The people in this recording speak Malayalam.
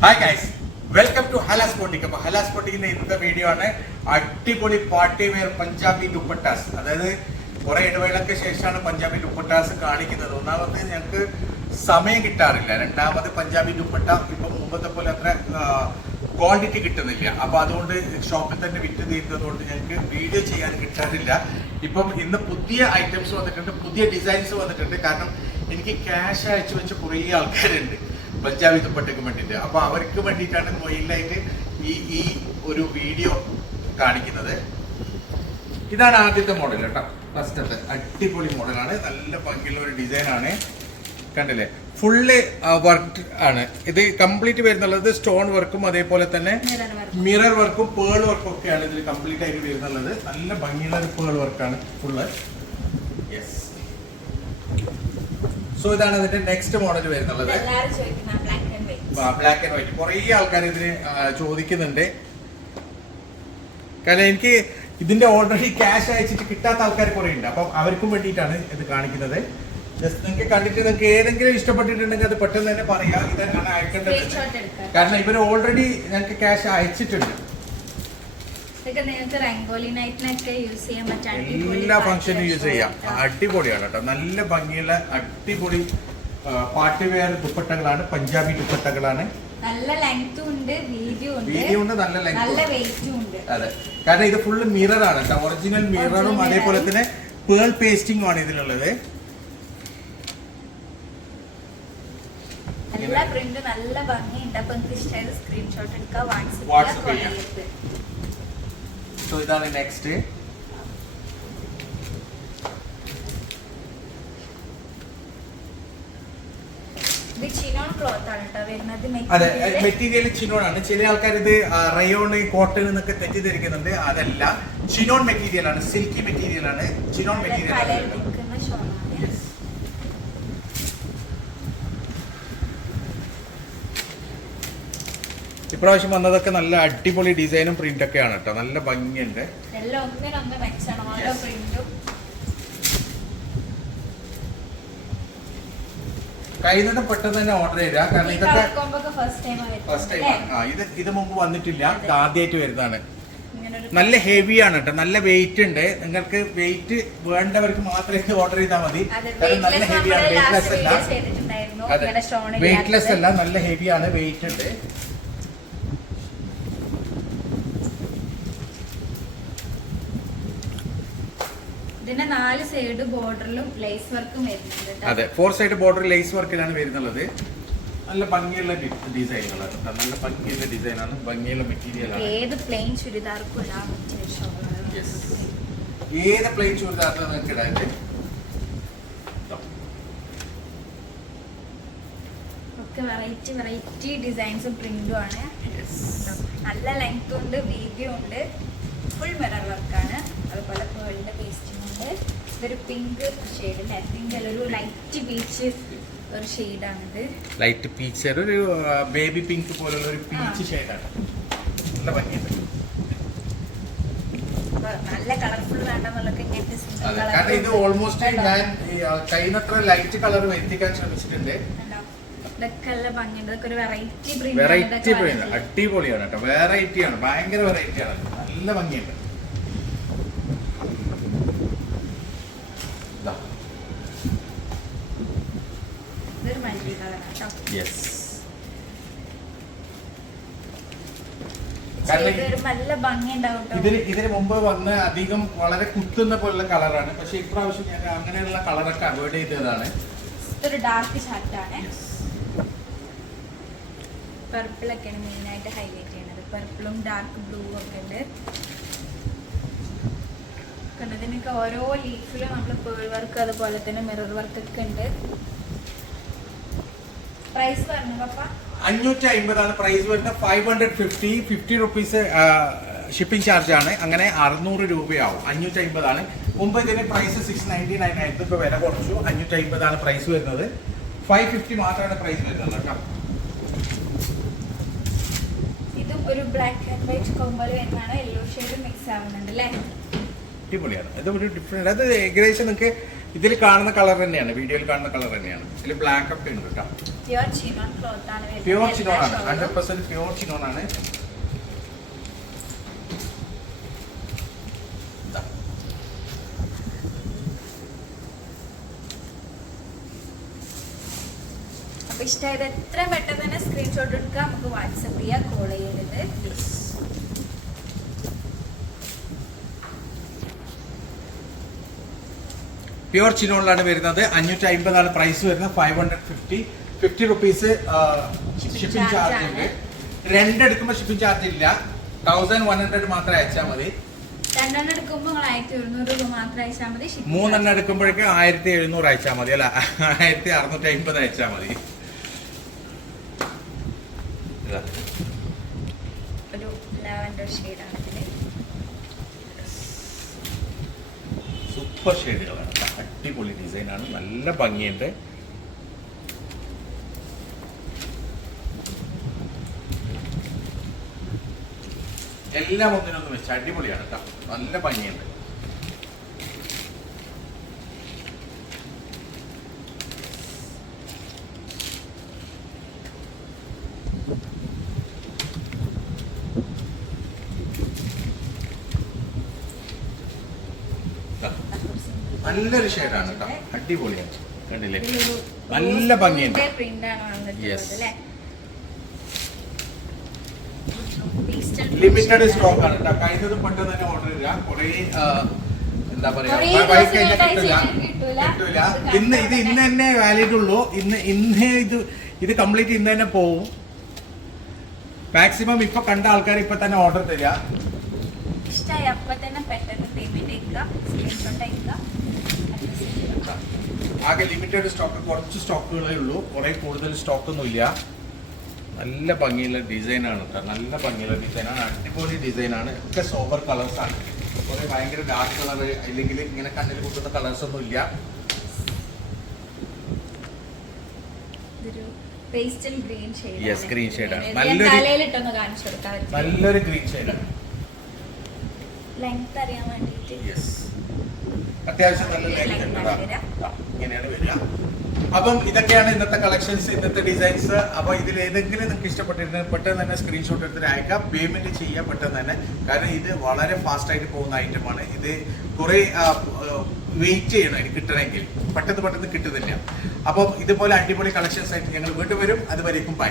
ഹായ് ഗൈസ് വെൽക്കം ടു ഹലാസ് സ്പോട്ടിക് അപ്പൊ ഹലാസ് സ്പോട്ടിക്കിന്റെ ഇന്നത്തെ വീഡിയോ ആണ് അടിപൊളി പാർട്ടി വെയർ പഞ്ചാബി ദുപ്പട്ടാസ്. അതായത് കുറെ ഇടവേളയ്ക്ക് ശേഷമാണ് പഞ്ചാബി ദുപ്പട്ടാസ് കാണിക്കുന്നത്. ഒന്നാമത് ഞങ്ങൾക്ക് സമയം കിട്ടാറില്ല. രണ്ടാമത് പഞ്ചാബി ദുപ്പട്ട ഇപ്പൊ മുമ്പത്തെ പോലെ അത്ര ക്വാണ്ടിറ്റി കിട്ടുന്നില്ല. അപ്പൊ അതുകൊണ്ട് ഷോപ്പിൽ തന്നെ വിറ്റ് തീരുന്നത് കൊണ്ട് ഞങ്ങൾക്ക് വീഡിയോ ചെയ്യാൻ കിട്ടാറില്ല. ഇപ്പം ഇന്ന് പുതിയ ഐറ്റംസ് വന്നിട്ടുണ്ട് പുതിയ ഡിസൈൻസ് വന്നിട്ടുണ്ട്. കാരണം എനിക്ക് ക്യാഷ് അയച്ചു വെച്ച് കുറേ ആൾക്കാരുണ്ട്. ദുപ്പട്ടയ്ക്ക് വേണ്ടിയിട്ട്. അപ്പൊ അവർക്ക് വേണ്ടിയിട്ടാണ് മൊയിലായിട്ട് ഈ ഈ ഒരു വീഡിയോ കാണിക്കുന്നത്. ഇതാണ് ആദ്യത്തെ മോഡൽ കേട്ടോ. ഫസ്റ്റത്തെ അടിപൊളി മോഡലാണ് നല്ല ഭംഗിയുള്ള ഒരു ഡിസൈൻ ആണ്. കണ്ടില്ലേ? ഫുള്ള് വർക്ക് ആണ്. ഇത് കംപ്ലീറ്റ് വരുന്നുള്ളത് സ്റ്റോൺ വർക്കും അതേപോലെ തന്നെ മിറർ വർക്കും പേൾ വർക്കും ഒക്കെയാണ് ഇതിൽ കംപ്ലീറ്റ് ആയിട്ട് വരുന്നുള്ളത്. നല്ല ഭംഗിയുള്ള ഒരു പേൾ വർക്കാണ് ഫുള്ള് യെസ് സോ ഇതാണ് ഇതിന്റെ നെക്സ്റ്റ് മോഡൽ വരുന്നുള്ളത്. ബ്ലാക്ക് ആൻഡ് വൈറ്റ് കുറെ ആൾക്കാർ ഇതിന് ചോദിക്കുന്നുണ്ട്. കാരണം എനിക്ക് ഇതിന്റെ ഓൾറെഡി ക്യാഷ് അയച്ചിട്ട് കിട്ടാത്ത ആൾക്കാർ കുറെ ഉണ്ട്. അപ്പം അവർക്കും വേണ്ടിയിട്ടാണ് ഇത് കാണിക്കുന്നത്. ജസ്റ്റ് നിങ്ങൾക്ക് കണ്ടിട്ട് നിങ്ങൾക്ക് ഏതെങ്കിലും ഇഷ്ടപ്പെട്ടിട്ടുണ്ടെങ്കിൽ അത് പെട്ടെന്ന് തന്നെ പറയാം. ഇതാണ് അയക്കേണ്ടത്. കാരണം ഇവർ ഓൾറെഡി ഞങ്ങൾക്ക് ക്യാഷ് അയച്ചിട്ടുണ്ട്. ഇതൊക്കെ നിങ്ങൾക്ക് റംഗോലി നൈറ്റിനൊക്കെ യൂസ് ചെയ്യാൻ പറ്റും അടിപൊളി എല്ലാ ഫംഗ്ഷനും യൂസ് ചെയ്യാം. അടിപൊളിയാണ് കേട്ടോ. നല്ല ഭംഗിയുള്ള അടിപൊളി പാർട്ടി വെയർ ദുപ്പട്ടകളാണ് പഞ്ചാബി ദുപ്പട്ടകളാണ്. നല്ല ലെങ്തും ഉണ്ട് ഉണ്ട്. ഉണ്ട് നല്ല ലെങ്ത് നല്ല വെയിറ്റും ഉണ്ട്. അതെ. കാരണം ഇത് ഫുള്ള് മിറർ ആണ് കേട്ടോ. ഒറിജിനൽ മിററും അതേപോലെ തന്നെ പേൾ പേസ്റ്റിംഗും ആണ് ഇതിലുള്ളത്. എല്ലാ പ്രിന്റ് നല്ല ഭംഗിയുണ്ട്. അപ്പൊ നിങ്ങൾക്ക് ഇഷ്ടമായത് സ്ക്രീൻഷോട്ട് എടുക്കുക WhatsApp വാട്സപ്പ് ചെയ്യാം. സോ ഇതാണ് നെക്സ്റ്റ് അതെ. മെറ്റീരിയൽ ചിനോൺ ആണ് ചില ആൾക്കാർ ഇത് റയോൺ കോട്ടൺ എന്നൊക്കെ തെറ്റിദ്ധരിക്കുന്നുണ്ട്. അതല്ല ചിനോൺ മെറ്റീരിയൽ ആണ് സിൽക്കി മെറ്റീരിയൽ ആണ് ചിനോൺ മെറ്റീരിയൽ ആണ് ഇപ്രാവശ്യം വന്നതൊക്കെ നല്ല അടിപൊളി ഡിസൈനും പ്രിന്റ് ഒക്കെയാണ് കേട്ടോ നല്ല ഭംഗിയുണ്ട്. കയ്യിൽ പെട്ടെന്ന് തന്നെ ഓർഡർ ചെയ്ത കാരണം ഇതൊക്കെ ഫസ്റ്റ് ടൈം ആ ഇത് ഇത് മുമ്പ് വന്നിട്ടില്ല. ഇത് ആദ്യമായിട്ട് വരുന്നതാണ്. നല്ല ഹെവി ആണ് കേട്ടോ നല്ല വെയിറ്റ് ഉണ്ട്. നിങ്ങൾക്ക് വെയിറ്റ് വേണ്ടവർക്ക് മാത്രമേ ഇത് ഓർഡർ ചെയ്താൽ മതി. കാരണം നല്ല ഹെവി ആണ്. വെയിറ്റ്ലെസ് അല്ല. അതെ. വെയിറ്റ്ലെസ് അല്ല. നല്ല ഹെവിയാണ് ആണ്. വെയിറ്റ് ഉണ്ട്. ഇതിന്റെ നാല് സൈഡ് ബോർഡറിലും ലേസ് വർക്കും വരുന്നുണ്ട് അതെ ഫോർ സൈഡ് ബോർഡർ ലേസ് വർക്കിലാണ് വരുന്നുള്ളത്. നല്ല ഭംഗിയുള്ള ഡിസൈനുകളാണ് നല്ല ഭംഗിയുള്ള ഡിസൈനാണ് ഭംഗിയുള്ള മെറ്റീരിയലാണ് ഏത് പ്ലെയിൻ ചുരിദാർക്കും ഇടാൻ പറ്റിയ ഏത് പ്ലെയിൻ ചുരിദാറിന് നിങ്ങൾക്ക് ഇടാൻ വെറൈറ്റി വെറൈറ്റി ഡിസൈൻസും പ്രിന്റും ആണ്. നല്ല ലെങ്ത് ഉണ്ട് വീതിയും ഉണ്ട്. ഫുൾ മിറർ വർക്കാണ് അതുപോലെ പേളിന്റെ ഉണ്ട് ഇതൊരു പിങ്ക് ഷെയ്ഡ് അല്ലേ പിങ്ക് അല്ല ഒരു ലൈറ്റ് പീച്ച് ഒരു ഷെയ്ഡാണിത് ലൈറ്റ് പീച്ച് ഒരു ബേബി പിങ്ക് പോലുള്ള ഒരു പീച്ച്. ഷെയ്ഡാണ് നല്ല ഭംഗിയുണ്ട്. നല്ല കളർഫുൾ വേണ്ടെന്നുള്ളൊക്കെ ഇങ്ങനത്തെ കാരണം ഇത് ഓൾമോസ്റ്റ്? ഞാൻ കൈനൊക്കെ ലൈറ്റ് കളർ വെറ്റിക്കാൻ ശ്രമിച്ചിട്ടുണ്ട്. ഒരു വെറൈറ്റി അടിപൊളിയാണ് കേട്ടോ. വെറൈറ്റി ആണ്. ഭയങ്കര വെറൈറ്റി ആണ്. നല്ല ഭംഗിയുണ്ട് ഇതാ. ഇതൊരു മൾട്ടി കളറാണ് കേട്ടോ Yes. കാരണം ചെയ്ത് വരുമ്പോ നല്ല ഭംഗി ഉണ്ടാവും കേട്ടോ ഇതിന് ഇതിന് മുമ്പ് വന്ന് അധികം വളരെ കുത്തുന്ന പോലുള്ള കളറാണ്. പക്ഷെ ഇപ്രാവശ്യം ഞാൻ അങ്ങനെയുള്ള കളറൊക്കെ അവോയ്ഡ് ചെയ്തതാണ്. ഒരു ഡാർക്ക് ഷർട്ടാണ് പർപ്പിളൊക്കെയാണ് മെയിനായിട്ട് ഹൈലൈറ്റ് ചെയ്യണത്. പർപ്പിളും ഡാർക്ക് ബ്ലൂ ഒക്കെ ഉണ്ട്. കണ്ടതിനൊക്കെ ഓരോ ലീഫിലും നമ്മൾ പേൾ വർക്ക് അതുപോലെ തന്നെ മിറർ വർക്ക് ഒക്കെ ഉണ്ട്. അഞ്ഞൂറ്റി അമ്പതാണ് പ്രൈസ് വരുന്നത്. Five hundred fifty fifty rupees shipping charge ആണ്. അങ്ങനെ അറുന്നൂറ് രൂപയാവും. അഞ്ഞൂറ്റി അമ്പതാണ് മുമ്പ് ഇതിന് പ്രൈസ് സിക്സ് നയന്റി നയൻ ആയിരുന്നു. ഇപ്പോൾ വില കുറച്ചു. അഞ്ഞൂറ്റി അമ്പതാണ് പ്രൈസ് വരുന്നത്. ഫൈവ് ഫിഫ്റ്റി മാത്രമാണ് പ്രൈസ് വരുന്നത് കേട്ടോ. ഇതും ഒരു ബ്ലാക്ക് ആൻഡ് വൈറ്റ് കോമ്പോയിൽ വരുന്നതാണ്. യെല്ലോ ഷെയ്ഡ് മിക്സ് ആവുന്നുണ്ട് അല്ലേ അടിപൊളിയാണ്. ഇത് ഒരു ഡിഫറെന്റ് അത് ഏകദേശം നിങ്ങൾക്ക് ഇതിൽ കാണുന്ന കളർ തന്നെയാണ് വീഡിയോയിൽ കാണുന്ന കളർ തന്നെയാണ്. ഇതിൽ ബ്ലാക്ക് ഒക്കെ ഉണ്ട് കേട്ടോ പ്യൂർ ചിനോൺ ആണ്. ഹൺഡ്രഡ് പെർസെന്റ് പ്യൂർ ചിനോൺ ആണ്. ഇഷ്ടമായത് എത്രയും പെട്ടെന്ന് തന്നെ സ്ക്രീൻഷോട്ട് എടുക്കുക. നമുക്ക് വാട്സപ്പ് ചെയ്യാം കോൾ ചെയ്യരുത്. പ്യൂർ ചിനോണിലാണ് വരുന്നത്. അഞ്ഞൂറ്റി അമ്പതാണ് പ്രൈസ് വരുന്നത് five hundred fifty fifty rupees shipping charge ഉണ്ട് ഉണ്ട്. രണ്ടെടുക്കുമ്പോൾ ഷിപ്പിംഗ് ചാർജ് ഇല്ല. തൗസൻഡ് വൺ ഹൺഡ്രഡ് മാത്രമേ അയച്ചാൽ മതി. എടുക്കുമ്പോൾ മൂന്നെണ്ണം എടുക്കുമ്പോഴേക്കും ആയിരത്തി എഴുന്നൂറ് അയച്ചാൽ മതി അല്ല? ആയിരത്തി അറുന്നൂറ്റി അമ്പത് അയച്ചാൽ മതി. ഇതാ. ഒരു ലാവൻഡർ ഷെയ്ഡാണ് സൂപ്പർ ഷെയ്ഡുകളാണ്. അടിപൊളി ഡിസൈനാണ്. നല്ല ഭംഗിയുണ്ട്. എല്ലാം ഒന്നിനൊന്നും വെച്ച് അടിപൊളിയാണ് കേട്ടോ. നല്ല ഭംഗിയുണ്ട്. നല്ലൊരു ഷെയ്ഡാണ് കേട്ടോ. അടിപൊളിയാണ്. കണ്ടില്ലേ? നല്ല ഭംഗിയുണ്ട്. ലിമിറ്റഡ് സ്റ്റോക്ക് ആണ്. കഴിഞ്ഞത് കേട്ടോ. കഴിഞ്ഞതും പെട്ടെന്ന് തന്നെ ഓർഡർ ചെയ്ത കുറേ എന്താ പറയാ കിട്ടില്ല. ഇന്ന് ഇത് ഇന്ന് തന്നെ വാലിഡ് ഉള്ളൂ. ഇന്ന് ഇന്ന് ഇത് ഇത് കംപ്ലീറ്റ് ഇന്ന് തന്നെ പോവും. മാക്സിമം ഇപ്പൊ കണ്ട ആൾക്കാർ ഇപ്പൊ തന്നെ ഓർഡർ തരിക. ഇഷ്ടമായി അപ്പൊ തന്നെ പെട്ടെന്ന് പേയ്മെന്റ് സ്ക്രീൻഷോട്ട് അയക്കുക. ചെയ്യുക. ആകെ ലിമിറ്റഡ് സ്റ്റോക്ക് കുറച്ച് സ്റ്റോക്കുകളേ ഉള്ളൂ. കുറേ കൂടുതൽ സ്റ്റോക്ക് ഒന്നും ഇല്ല നല്ല ഭംഗിയുള്ള ഡിസൈനാണ് കേട്ടോ നല്ല ഭംഗിയുള്ള ഡിസൈനാണ് അടിപൊളി ഡിസൈനാണ് ഒക്കെ സോബർ കളേഴ്സ് ആണ്. കുറെ ഭയങ്കര ഡാർക്ക് കളർ അല്ലെങ്കിൽ ഇങ്ങനെ കണ്ണിൽ കൂട്ടുന്ന കളേഴ്സ് ഒന്നും ഇല്ല നല്ലൊരു pastel green shade Yes, green shade ആണ്. നല്ലൊരു- ഗ്രീൻ ഷെയ്ഡാണ് ലെങ്ത് അറിയാൻ വേണ്ടിയിട്ട്. യെസ് അത്യാവശ്യം നല്ല. ഇതാ, ഇങ്ങനെയാണ് വരിക. അപ്പം ഇതൊക്കെയാണ് ഇന്നത്തെ കളക്ഷൻസ് ഇന്നത്തെ ഡിസൈൻസ് അപ്പോൾ ഇതിൽ ഏതെങ്കിലും നിങ്ങൾക്ക് ഇഷ്ടപ്പെട്ടിരുന്ന പെട്ടെന്ന് തന്നെ സ്ക്രീൻഷോട്ട് എടുത്തിട്ട് അയക്കാം. പേയ്മെന്റ് ചെയ്യാൻ പെട്ടെന്ന് തന്നെ. കാരണം ഇത് വളരെ ഫാസ്റ്റ് ആയിട്ട് പോകുന്ന ഐറ്റം ആണ്. ഇത് കുറേ വെയിറ്റ് ചെയ്യണം ഇത് കിട്ടണമെങ്കിൽ. പെട്ടെന്ന് പെട്ടെന്ന് കിട്ടുന്നില്ല. അപ്പം ഇതുപോലെ അടിപൊളി കളക്ഷൻസ് ആയിട്ട് ഞങ്ങൾ വീണ്ടും വരും. അതുവരേക്കും ബൈ